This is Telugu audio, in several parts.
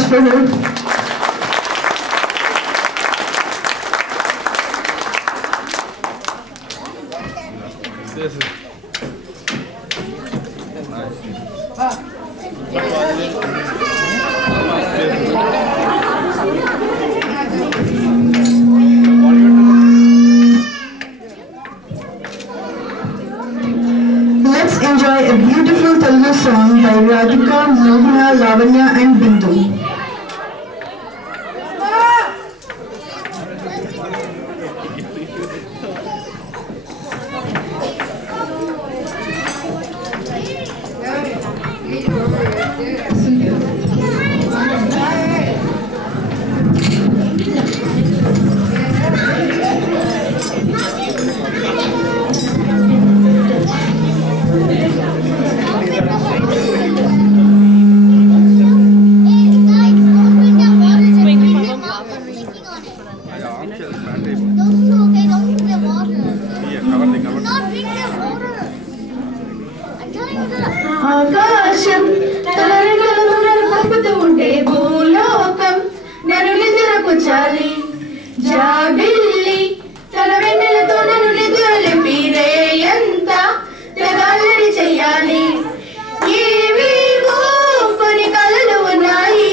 applause for her. Let's enjoy a beautiful Telugu song by Radhika, Mohana, Lavanya and Bindu. ఆకాశం తన రెక్కలతో నన్ను పంపుతూ ఉంటే భూలోకం నన్ను నిద్రకు చాలి జాబిల్లి తన వెన్నెలతో నన్ను నిద్రలేపి రేయంత తెగాలని చెయ్యాలి ఏవేవో కొన్ని కలలు ఉన్నాయి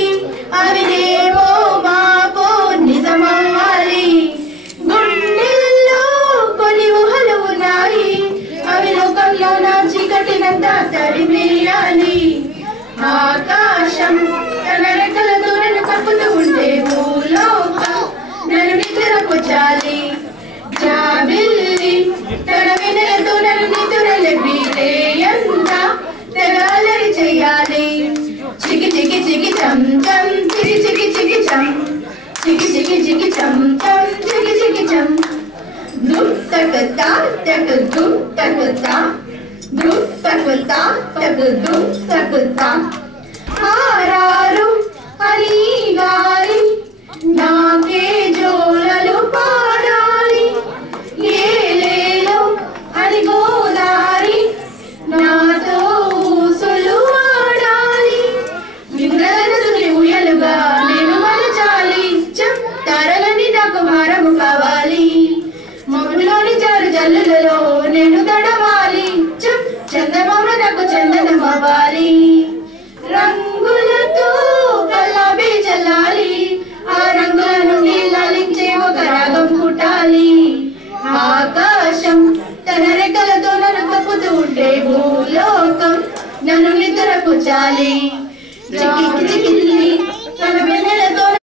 అవి రేవో మాపో నిజమవ్వాలి గుండెల్లో కొన్ని ఊహలు ఉన్నాయి అవి లోకంలో నా చీకటినంతా తరిమేయాలి ఆకాశం తన రెక్కలతో నన్ను కప్పుతూ ఉంటే భూలోకం నన్ను నిద్రపుచ్చాలి జాబిల్లి తన వెన్నెలతో నన్ను నిద్రలేపి రేయంత తెగాలని చెయ్యాలి చికి చికి చికి చం చం చికి చికి చికి చం చికి చికి చికి చం చం చికి చికి చం దుమ్ తకతా తక దుమ్ తకతా దుమ్ తకతా తక దుమ్ తకతా ఆరారు అని గాలి నాకే జోలలు పాడాలి ఏలేలో అని గోదారి నాతో ఊసులు ఆడాలి విగ్రహసుని ఉయ్యలుగా నేను మలచాలి తారలని నాకు భారము కావాలి మబ్బులోని చారు జల్లులలో నేను తడవాలి చందమామ నాకు చందనం అవ్వాలి